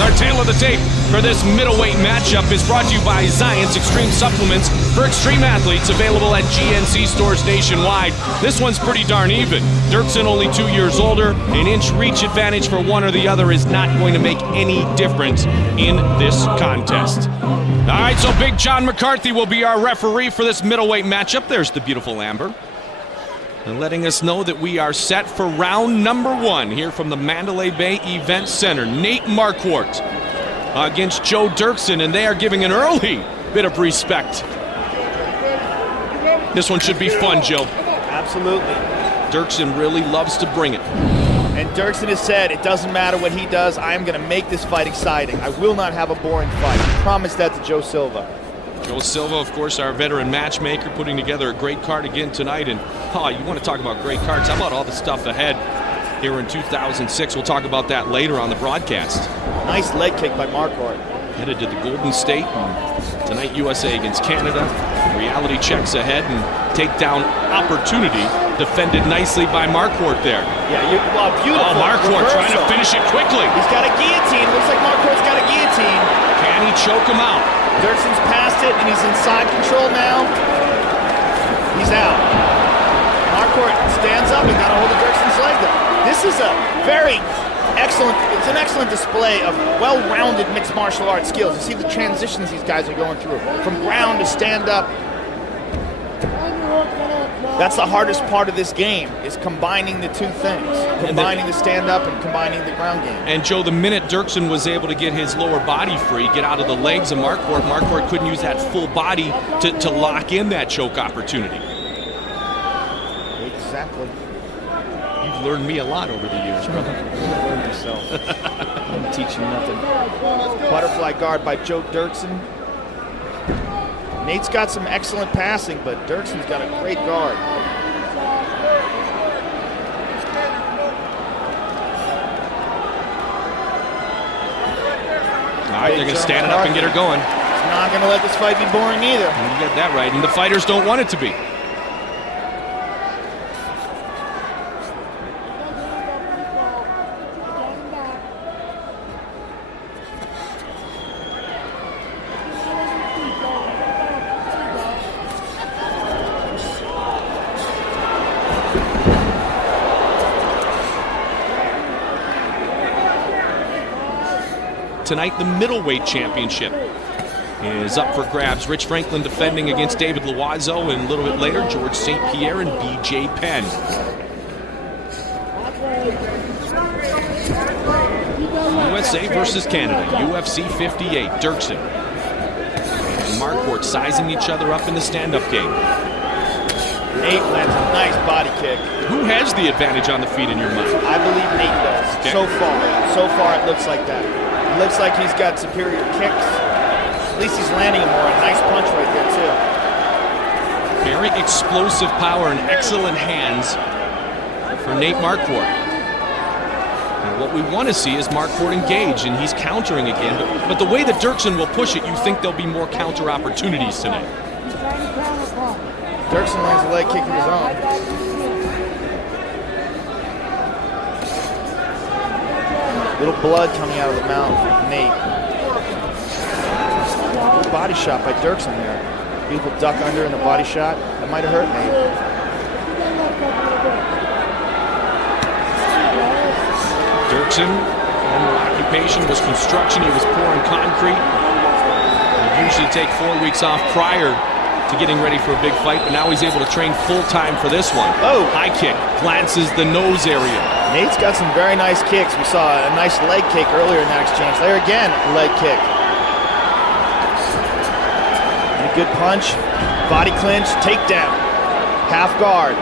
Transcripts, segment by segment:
Our tale of the tape for this middleweight matchup is brought to you by Zions Extreme Supplements for extreme athletes, available at GNC stores nationwide. This one's pretty darn even. Doerksen only 2 years older. An inch reach advantage for one or the other is not going to make any difference in this contest. All right, so Big John McCarthy will be our referee for this middleweight matchup. There's the beautiful Amber. And letting us know that we are set for round number 1 here from the Mandalay Bay Event Center. Nate Marquardt against Joe Doerksen, and they are giving an early bit of respect. This one should be fun, Joe. Absolutely. Doerksen really loves to bring it. And Doerksen has said, it doesn't matter what he does, I am going to make this fight exciting. I will not have a boring fight. I promised that to Joe Silva. Joe Silva, of course, our veteran matchmaker, putting together a great card again tonight. And, you want to talk about great cards. How about all the stuff ahead here in 2006? We'll talk about that later on the broadcast. Nice leg kick by Marquardt. Headed to the Golden State. Tonight, USA against Canada. Reality checks ahead and takedown opportunity. Defended nicely by Marquardt there. Yeah, beautiful. Oh, Marquardt trying to finish it quickly. He's got a guillotine. Looks like Marquardt's got a guillotine. Can he choke him out? Doerksen's passed it, and he's in side control now. He's out. Marquardt stands up and got a hold of Doerksen's leg there. This is a very excellent, it's an excellent display of well-rounded mixed martial arts skills. You see the transitions these guys are going through, from ground to stand up. That's the hardest part of this game, is combining the two things. Combining the stand-up and combining the ground game. And Joe, the minute Doerksen was able to get his lower body free, get out of the legs of Marquardt couldn't use that full body to lock in that choke opportunity. Exactly. You've learned me a lot over the years, brother. Learn yourself. I'm teaching nothing. Butterfly guard by Joe Doerksen. Nate's got some excellent passing, but Doerksen's got a great guard. All right, they're going to stand it up and get her going. He's not going to let this fight be boring either. And you get that right, and the fighters don't want it to be. Tonight, the middleweight championship is up for grabs. Rich Franklin defending against David Loiseau, and a little bit later, George St. Pierre and BJ Penn. USA versus Canada, UFC 58. Doerksen and Marquardt sizing each other up in the stand-up game. Nate lands a nice body kick. Who has the advantage on the feet in your mind? I believe Nate does. Okay. So far it looks like that. It looks like he's got superior kicks. At least he's landing more. A nice punch right there, too. Very explosive power and excellent hands for Nate Marquardt. And what we want to see is Marquardt engage, and he's countering again. But the way that Doerksen will push it, you think there'll be more counter opportunities tonight. Doerksen lands a leg kick of his own. Little blood coming out of the mouth of Nate. Good body shot by Doerksen there. People duck under in the body shot. That might have hurt Nate. Doerksen, former occupation was construction. He was pouring concrete. He'd usually take 4 weeks off prior to getting ready for a big fight, but now he's able to train full-time for this one. Oh! High kick, glances the nose area. Nate's got some very nice kicks. We saw a nice leg kick earlier in that exchange. There again, leg kick. And a good punch, body clinch, takedown, half guard.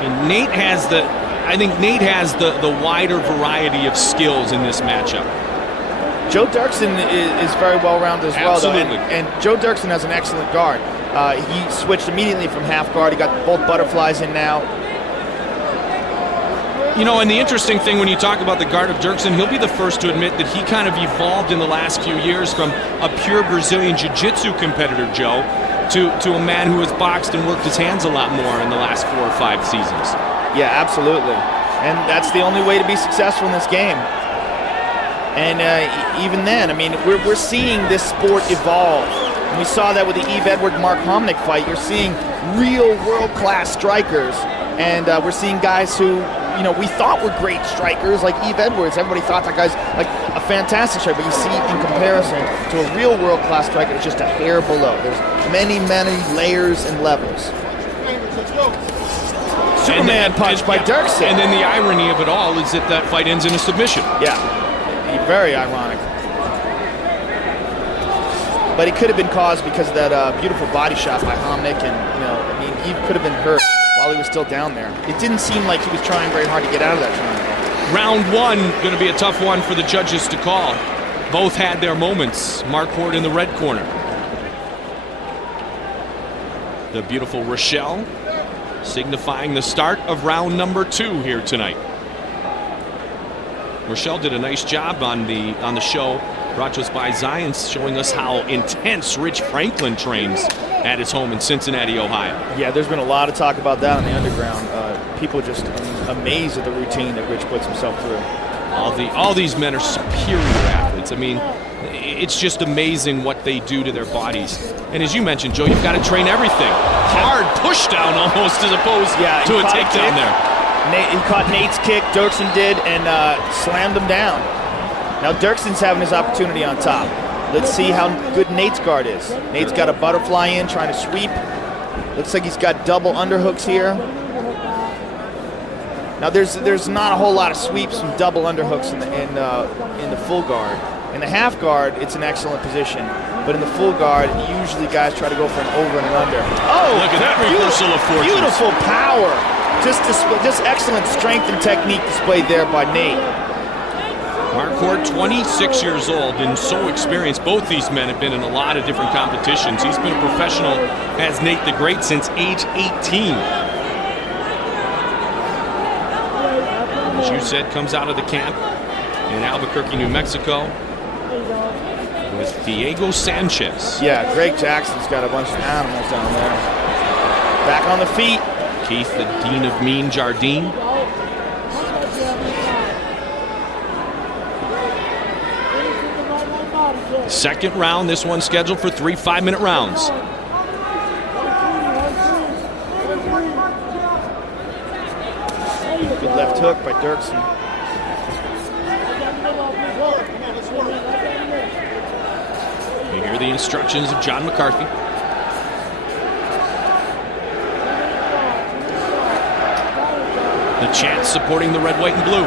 And Nate has I think Nate has the wider variety of skills in this matchup. Joe Doerksen is very well-rounded as well, though. Absolutely. And Joe Doerksen has an excellent guard. He switched immediately from half guard. He got both butterflies in now. You know, and the interesting thing when you talk about the guard of Doerksen, he'll be the first to admit that he kind of evolved in the last few years from a pure Brazilian jiu-jitsu competitor, Joe, to a man who has boxed and worked his hands a lot more in the last 4 or 5 seasons. Yeah, absolutely. And that's the only way to be successful in this game. And even then, I mean, we're seeing this sport evolve. And we saw that with the Yves Edward-Mark Hominick fight. You're seeing real world-class strikers, and we're seeing guys who, you know, we thought were great strikers, like Yves Edwards. Everybody thought that guy's like a fantastic striker, but you see in comparison to a real world-class striker, it's just a hair below. There's many, many layers and levels. Superman punch by Doerksen. And then the irony of it all is that that fight ends in a submission. Yeah, very ironic. But it could have been caused because of that beautiful body shot by Hominick, and you know, I mean, he could have been hurt while he was still down there. It didn't seem like he was trying very hard to get out of that triangle. Round one going to be a tough one for the judges to call. Both had their moments. Marquardt in the red corner. The beautiful Rochelle signifying the start of round number 2 here tonight. Rochelle did a nice job on the show, brought to us by Zion, showing us how intense Rich Franklin trains at his home in Cincinnati, Ohio. Yeah, there's been a lot of talk about that on the underground. People just amazed at the routine that Rich puts himself through. All these men are superior athletes. I mean, it's just amazing what they do to their bodies. And as you mentioned, Joe, you've got to train everything. Hard push down almost, as opposed to a takedown there. He caught Nate's kick, Doerksen did, and slammed him down. Now Doerksen's having his opportunity on top. Let's see how good Nate's guard is. Nate's got a butterfly in, trying to sweep. Looks like he's got double underhooks here. Now there's not a whole lot of sweeps and double underhooks in the full guard. In the half guard, it's an excellent position, but in the full guard, usually guys try to go for an over and an under. Oh, look at that reversal of fortunes. Beautiful power. Just excellent strength and technique displayed there by Nate. Marquardt, 26 years old and so experienced. Both these men have been in a lot of different competitions. He's been a professional as Nate the Great since age 18. As you said, comes out of the camp in Albuquerque, New Mexico with Diego Sanchez. Yeah, Greg Jackson's got a bunch of animals down there. Back on the feet. Keith, the Dean of Mean Jardine. Second round, this one scheduled for 3 5-minute rounds. Good left hook by Doerksen. You hear the instructions of John McCarthy. The chants supporting the red, white, and blue.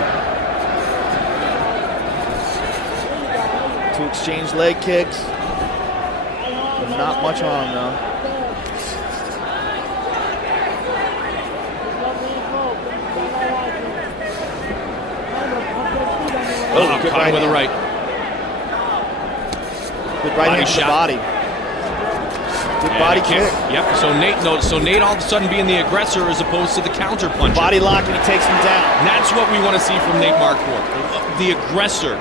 To exchange leg kicks. But not much on them, though. Oh, good right with a right. Good right hand to the body. Good body kick. Yep. So Nate all of a sudden being the aggressor as opposed to the counter puncher. Body lock and he takes him down. And that's what we want to see from Nate Marquardt. The aggressor.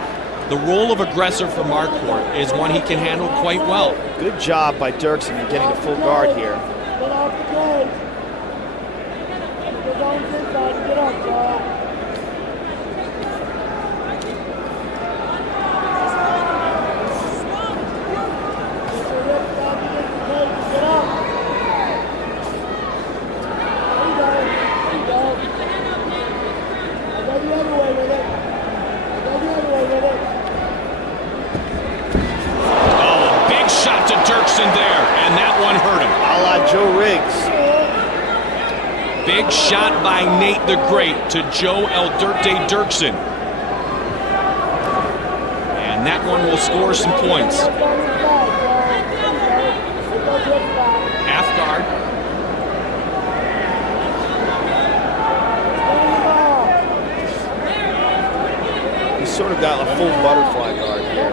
The role of aggressor for Marquardt is one he can handle quite well. Good job by Doerksen in getting to full guard here. Big shot by Nate the Great to Joe El Dirte Doerksen. And that one will score some points. Half guard. He's sort of got a full butterfly guard here.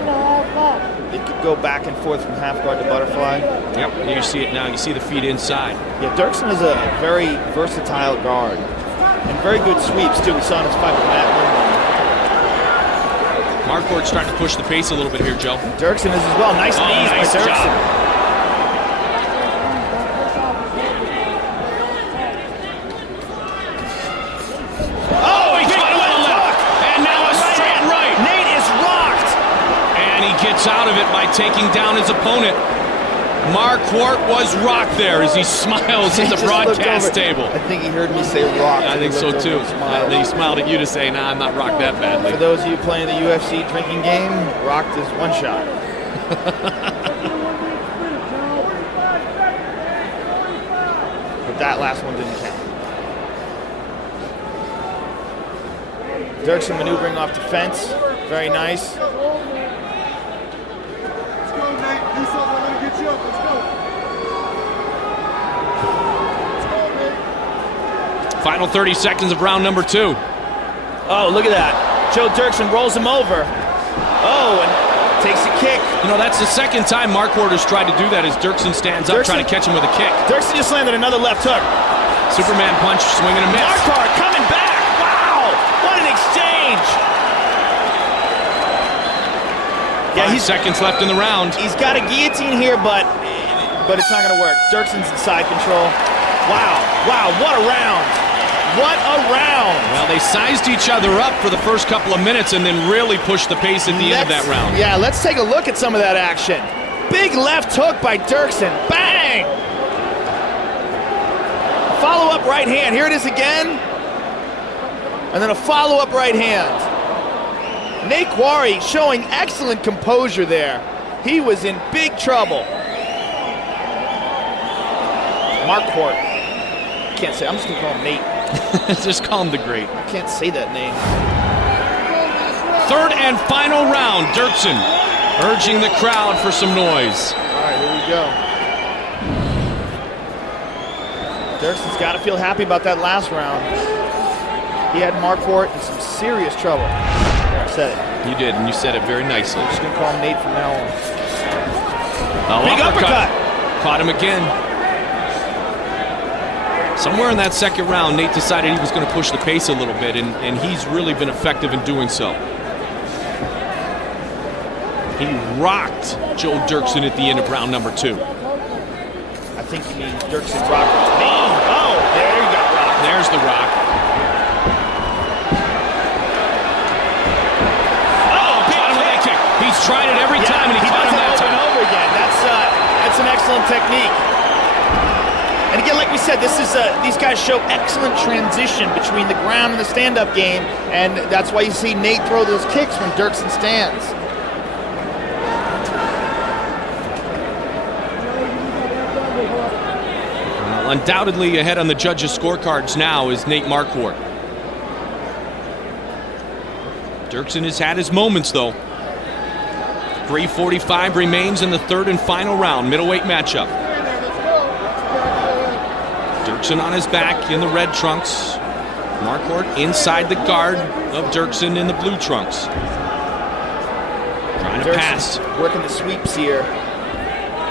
It could go back and forth from half guard to butterfly. Yep, you see it now. You see the feet inside. Yeah, Doerksen is a very versatile guard. And very good sweeps, too. We saw in his fight with Matt Lindman. Marquardt starting to push the pace a little bit here, Joe. Doerksen is as well. Nice knees nice by Doerksen. job. Oh, he got a left hook! And now a straight right. Nate is rocked. And he gets out of it by taking down his opponent. Marquardt was rocked there as he smiles at the broadcast table. I think he heard me say rocked. I think so too. And he smiled at you to say, nah, I'm not rocked that badly. For those of you playing the UFC drinking game, rocked is one shot. But that last one didn't count. Doerksen maneuvering off the fence. Very nice. Final 30 seconds of round number 2. Oh, look at that. Joe Doerksen rolls him over. Oh, and takes a kick. You know, that's the second time Marquardt has tried to do that as Doerksen stands up trying to catch him with a kick. Doerksen just landed another left hook. Superman punch, swing and a miss. Marquardt coming back. Wow, what an exchange. Yeah, 5 seconds left in the round. He's got a guillotine here, but it's not going to work. Doerksen's in side control. Wow, what a round. What a round! Well, they sized each other up for the first couple of minutes and then really pushed the pace at the end of that round. Yeah, let's take a look at some of that action. Big left hook by Doerksen. Bang! Follow-up right hand. Here it is again. And then a follow-up right hand. Marquardt showing excellent composure there. He was in big trouble. Marquardt. Can't say. I'm just gonna call him Nate. Just call him the Great. I can't say that name. Third and final round. Doerksen urging the crowd for some noise. All right, here we go. Doerksen's got to feel happy about that last round. He had Marquardt in some serious trouble. There, I said it. You did, and you said it very nicely. I'm just gonna call him Nate from now on. Big uppercut. Caught him again. Somewhere in that second round, Nate decided he was going to push the pace a little bit, and he's really been effective in doing so. He rocked Joe Doerksen at the end of round number 2. I think you mean Doerksen rocked Nate. Oh, there you go, rock. There's the rock. Oh, caught him with that kick. He's tried it every time, and he caught him that time. Over again. That's an excellent technique. And again, like we said, these guys show excellent transition between the ground and the stand-up game, and that's why you see Nate throw those kicks when Doerksen stands. Well, undoubtedly ahead on the judges' scorecards now is Nate Marquardt. Doerksen has had his moments, though. 3:45 remains in the third and final round, middleweight matchup. Doerksen on his back in the red trunks. Marquardt inside the guard of Doerksen in the blue trunks. Trying to pass. Working the sweeps here.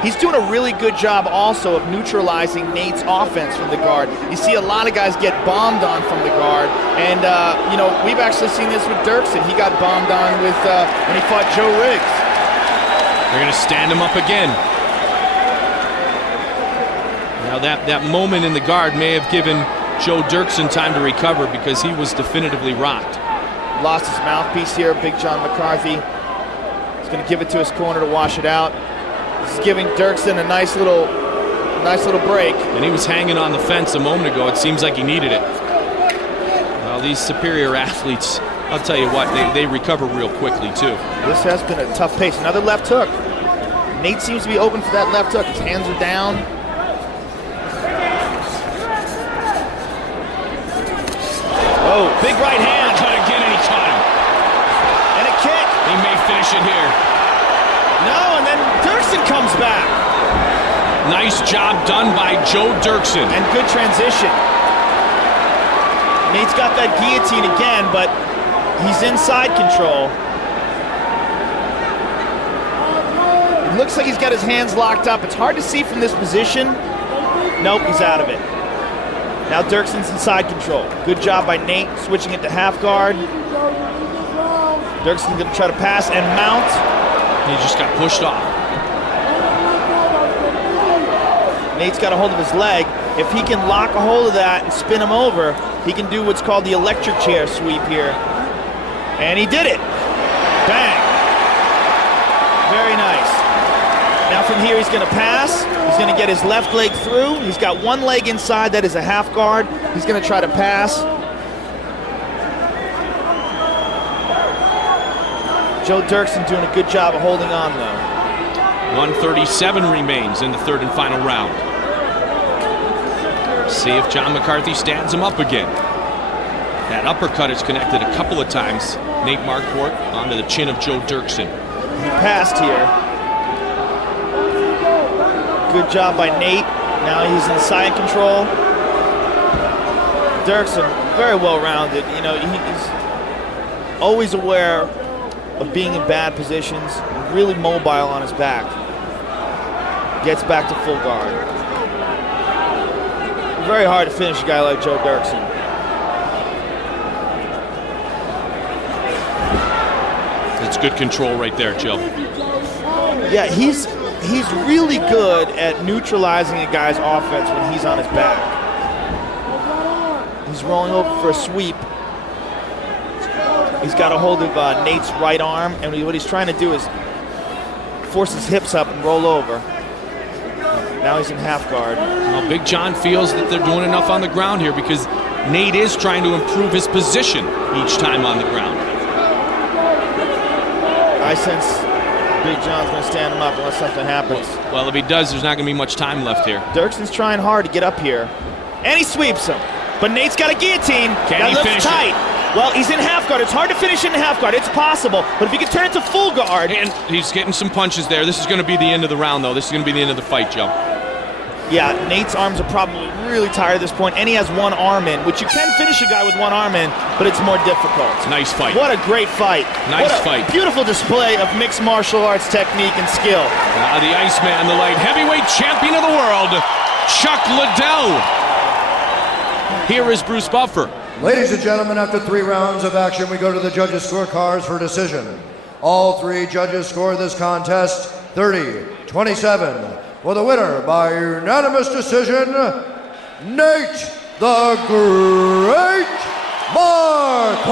He's doing a really good job also of neutralizing Nate's offense from the guard. You see a lot of guys get bombed on from the guard, and we've actually seen this with Doerksen. He got bombed on with when he fought Joe Riggs. They're going to stand him up again. Now that moment in the guard may have given Joe Doerksen time to recover because he was definitively rocked. Lost his mouthpiece here, Big John McCarthy. He's going to give it to his corner to wash it out. This is giving Doerksen a nice little break. And he was hanging on the fence a moment ago. It seems like he needed it. Well, these superior athletes, I'll tell you what, they recover real quickly too. This has been a tough pace. Another left hook. Nate seems to be open for that left hook. His hands are down. Oh, big right hand. Cut again, and he caught him. And a kick. He may finish it here. No, and then Doerksen comes back. Nice job done by Joe Doerksen. And good transition. Nate's got that guillotine again, but he's inside control. It looks like he's got his hands locked up. It's hard to see from this position. Nope, he's out of it. Now Doerksen's inside control. Good job by Nate, switching it to half guard. Doerksen's gonna try to pass and mount. He just got pushed off. Nate's got a hold of his leg. If he can lock a hold of that and spin him over, he can do what's called the electric chair sweep here. And he did it. Bang. from here, he's going to pass. He's going to get his left leg through. He's got one leg inside that is a half guard. He's going to try to pass. Joe Doerksen doing a good job of holding on, though. 1:37 remains in the third and final round. See if John McCarthy stands him up again. That uppercut is connected a couple of times. Nate Marquardt onto the chin of Joe Doerksen. He passed here. Good job by Nate. Now he's in side control. Doerksen, very well-rounded. You know, he's always aware of being in bad positions, really mobile on his back. Gets back to full guard. Very hard to finish a guy like Joe Doerksen. It's good control right there, Joe. Yeah, he's really good at neutralizing a guy's offense when he's on his back. He's rolling over for a sweep. He's got a hold of Nate's right arm, and what he's trying to do is force his hips up and roll over. Now he's in half guard. Well, Big John feels that they're doing enough on the ground here because Nate is trying to improve his position each time on the ground. I sense Big John's going to stand him up unless something happens. Well, if he does, there's not going to be much time left here. Doerksen's trying hard to get up here, and he sweeps him. But Nate's got a guillotine. Can he finish tight. it? Well, he's in half guard. It's hard to finish in half guard. It's possible. But if he can turn it to full guard. And he's getting some punches there. This is going to be the end of the round, though. This is going to be the end of the fight, Joe. Yeah, Nate's arms are probably really tired at this point, and he has one arm in, which you can finish a guy with one arm in, but it's more difficult. Nice fight. What a great fight. Nice fight. Beautiful display of mixed martial arts technique and skill. The Iceman, the light heavyweight champion of the world, Chuck Liddell. Here is Bruce Buffer. Ladies and gentlemen, after 3 rounds of action, we go to the judges' scorecards for decision. All 3 judges scored this contest 30-27. For the winner by unanimous decision, Nate the Great Marquardt.